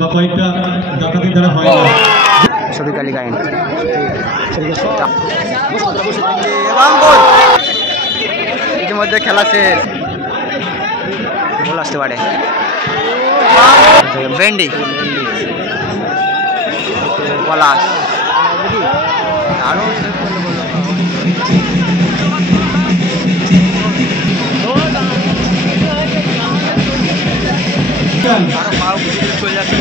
বা কয়েকটা ডাকাতের দ্বারা হয় না। ছবিকালী গায়েন ইতিমধ্যে খেলা শেষ, গোল আসতে পারে। ভেন্ডি পলাশ আরো চলে যাচ্ছে।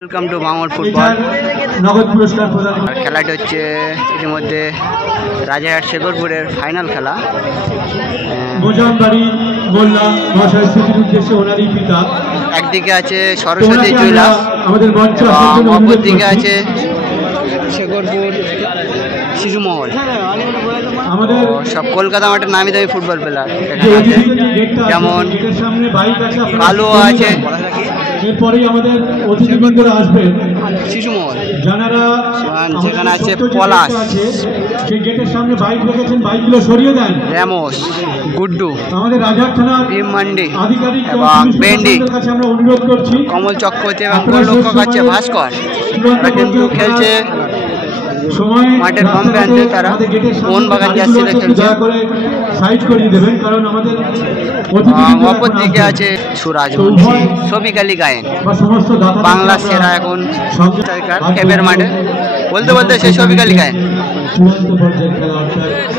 ওয়েলকাম টু ভাঙড় ফুটবল। নগদ পুরস্কার প্রদান। খেলাটি হচ্ছে ইতিমধ্যে রাজারহাট শেখরপুরের ফাইনাল খেলা। একদিকে আছে সরস্বতী জুয়েলার্স, অপরদিকে আছে শেখরপুর শিশুমহল। সব কলকাতা মাঠের নামি দামি ফুটবল প্লেয়ার এখানে আছে, যেমন কালো আছে, এরপরেই আমাদের অতিথিবৃন্দরা আসবেন শিশুমহল, যারা যেখানে আছে পলাশ, সেই গেটের সামনে বাইক রেখেছেন, বাইকগুলো সরিয়ে দেন। র্যামোস, গুড্ডু, আমাদের রাজারহাট থানার ভীম মান্ডি আধিকারিক এবং বেন্ডি, কাছে আমরা অনুরোধ করছি, কমল চক্রবর্তী এবং গোলরক্ষক আছে ভাস্কর। তারা কিন্তু খেলছে মাঠের বাম প্রান্তে, তারা মোহনবাগান জার্সিতে খেলছে। অপর দিকে আছে সুরাজ মুন্সি, ছবিকালী গায়েন, বাংলা সেরা এখন ক্যাবের মাঠে বলতে বলতে সেই ছবিকালী গায়েন।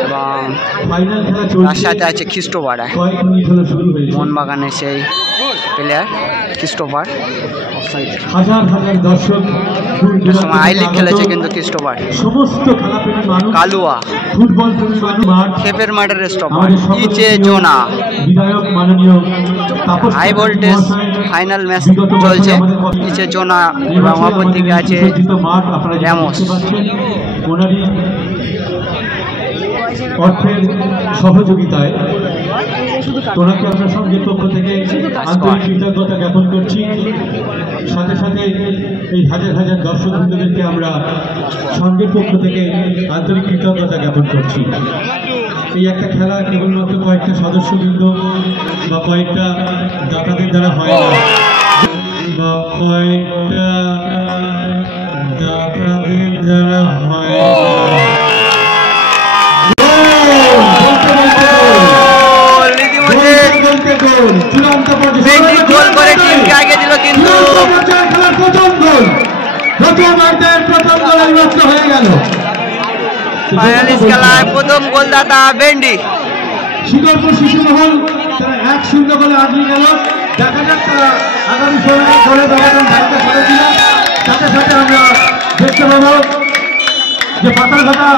এবং তার সাথে আছে খ্রিস্টোপার, মোহনবাগানের সেই প্লেয়ার খ্রিস্টোপার। সময় আই লিগ খেলেছে কিন্তু খ্রিস্টোপার। কালুয়া খেপের মাঠের স্টপার, ইচে জোনা। হাই ভোল্টেজ ফাইনাল ম্যাচ চলছে, ইচে জোনা এবং অপর দিকে আছে র্যামোস। অর্থের সহযোগিতায় তোনাকে আমরা সঙ্গের পক্ষ থেকে আন্তরিক কৃতজ্ঞতা জ্ঞাপন করছি। সাথে সাথে এই হাজার হাজার দর্শক বৃন্দদেরকে আমরা সঙ্গের পক্ষ থেকে আন্তরিক কৃতজ্ঞতা জ্ঞাপন করছি। এই একটা খেলা কেবলমাত্র কয়েকটা সদস্যবৃন্দ বা কয়েকটা দাতাদের দ্বারা হয় না, বা কয়েকটা দাতাদের দ্বারা হয় না। খেলায় প্রথম গোলদাতা বেন্ডি। শিকরপুর শিশুমহল তারা 1-0 গোলে আগিয়ে গেল। দেখা যাক তারা আগামী সময়ে গোলে ব্যবধান ধারতে পারে কিনা। সাথে সাথে আমরা দেখতে পাবো যে পাতালঘাটা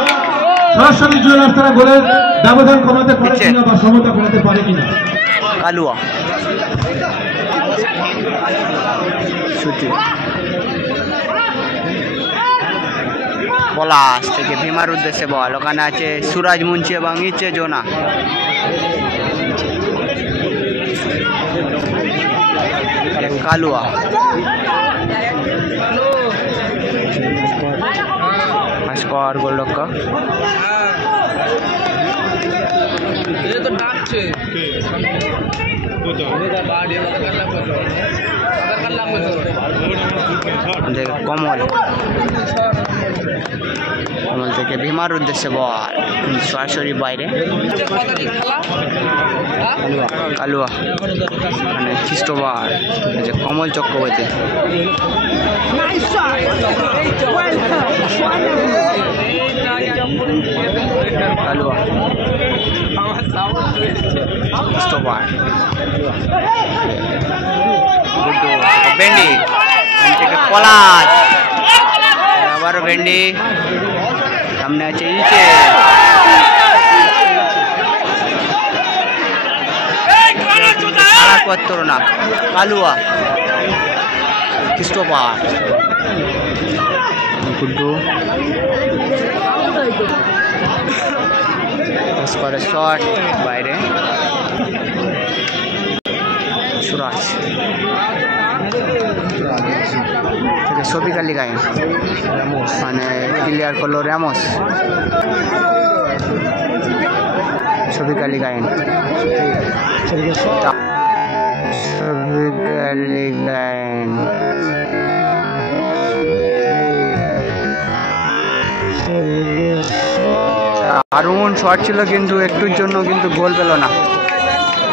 সরস্বতী জুয়েলার্স তারা গোলের ব্যবধান কমাতে পারে কিনা বা সমতা কমাতে পারে কিনা। কালুয়া পলাশ থেকে ভীমার উদ্দেশ্যে বল, ওখানে আছে সুরাজ মুন্সি এবং ইচে জোনা। কালুয়া ভাস্কর গোলরক্ষক। কমল, কমল থেকে ভীমার উদ্দেশ্যে বল, সরাসরি বাইরে। কালুয়া মানে খ্রিস্টোপার, কমল চক্রবর্তী। কালুয়া খ্রিস্টোপার, ভেন্ডি, পলাশ, আবারও ভেন্ডি, সামনে আছে ইচে। করতো না কালুয়া, খ্রিস্টোপার, গুড্ডু পাস করে শট বাইরে। সুরাজ থেকে শফিক আলী গায়েন, মানে ক্লিয়ার করলো র্যামোস। শফিক আলী গায়েন, শফিক আলী গায়েন দারুণ শট ছিল, কিন্তু একটুর জন্য কিন্তু গোল পেল না।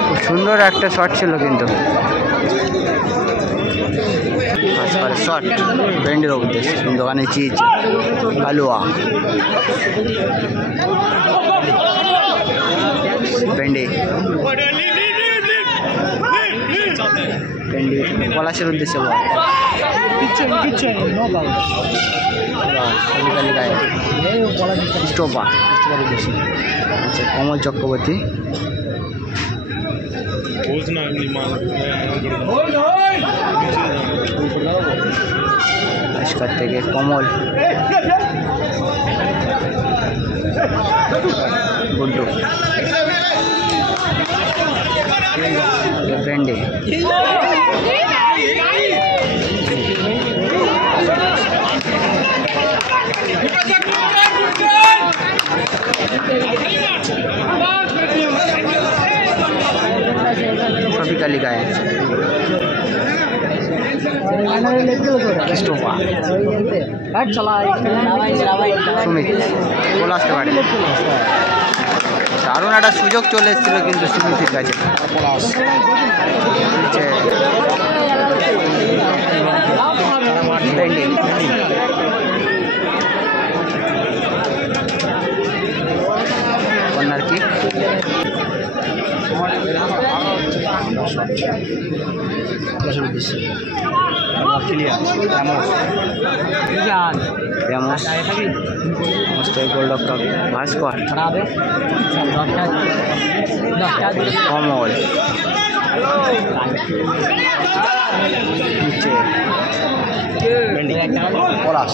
খুব সুন্দর একটা শট ছিল কিন্তু। শট বেন্ডের উদ্দেশ্যে দোকানে চিজ কালুয়া, বেন্ডে বেন্ডে পলাশের উদ্দেশ্যে বল। স্টোপা কমল চক্রবর্তী, আজকাল থেকে কমল, গুড্ডু, বেন্ডে শফিক আলী গায়েন, স্টোপা, সুমিত বলে আসতে পারে। দারুণ একটা সুযোগ চলে এসেছিল কিন্তু সুমিতের কাছে। কর্নার কিক, গোলরক্ষক ভাস্কর, কমল, পলাশ,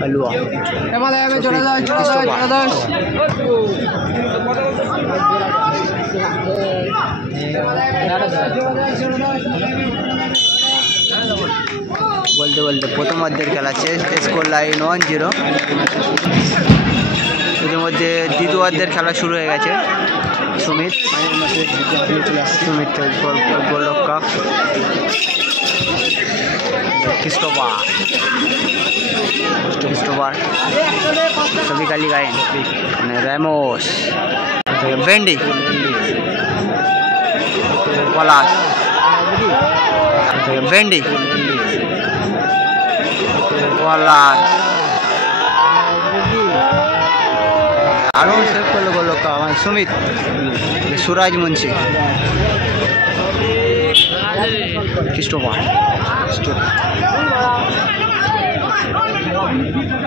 কালুয়া, বলতে বলতে প্রথম অর্ধের খেলা শেষ, স্কোর লাইন 1-0। ইতিমধ্যে দ্বিতীয় অর্ধের খেলা শুরু হয়ে গেছে। সুমিত গোলরক্ষক, ক্রিস্টোফার, শফিক আলী গায়েন, র্যামোস, বেন্ডি, পলাশ, বেন্ডি, পলাশ, আরও সেভ করলো গোলরক্ষক আমার সুমিত, সুরাজ মুন্সি, ক্রিস্টোফার,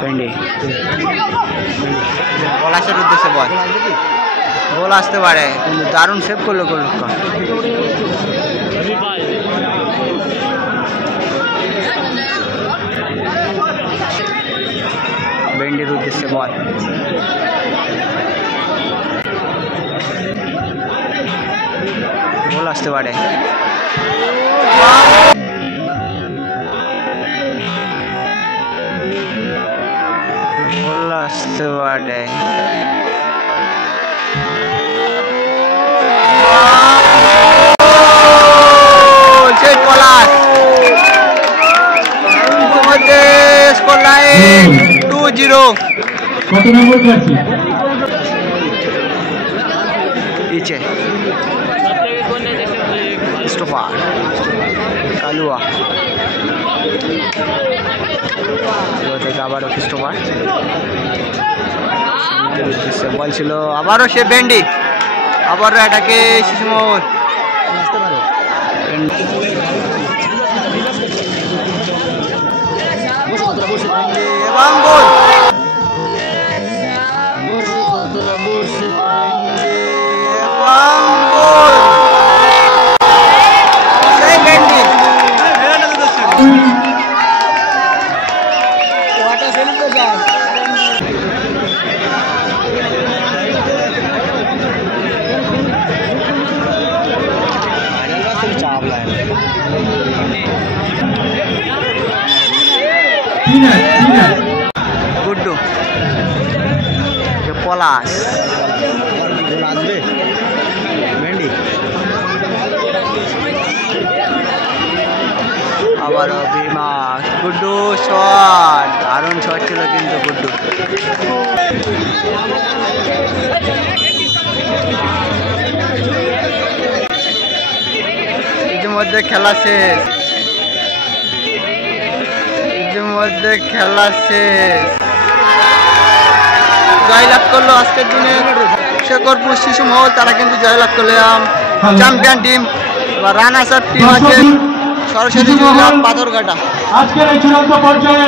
বেন্ডি, পলাশের উদ্দেশ্যে বল, গোল আসতে পারে কিন্তু দারুণ সেভ করলো গোলরক্ষক। বেন্ডির উদ্দেশ্যে বল, গোল আসতে পারে। গোল আসতে পারে। পলাশ ইতিমধ্যে স্কোর লাইন 2-0। কত নম্বর ক্লাসে পিছে স্টোফার, কালুয়া থেকে আবারও ক্রিস্টোফার, বল ছিল আবারও সে বেন্ডি, আবারও এটাকে শিশুমোহর এবং গোল। গুড্ডু পলাশ আবার বিমাস গুড্ডু শট দারুণ শট ছিল কিন্তু গুড্ডু ইতিমধ্যে খেলা শেষ জয়লাভ করলো আজকের দিনে শেখরপুর শিশু মহল, তারা কিন্তু জয়লাভ করলো চ্যাম্পিয়ন টিম। এবার রানার্স আপ টিম আছে সরস্বতী পাথরঘাটা। আজকের এই চূড়ান্ত পর্যায়ে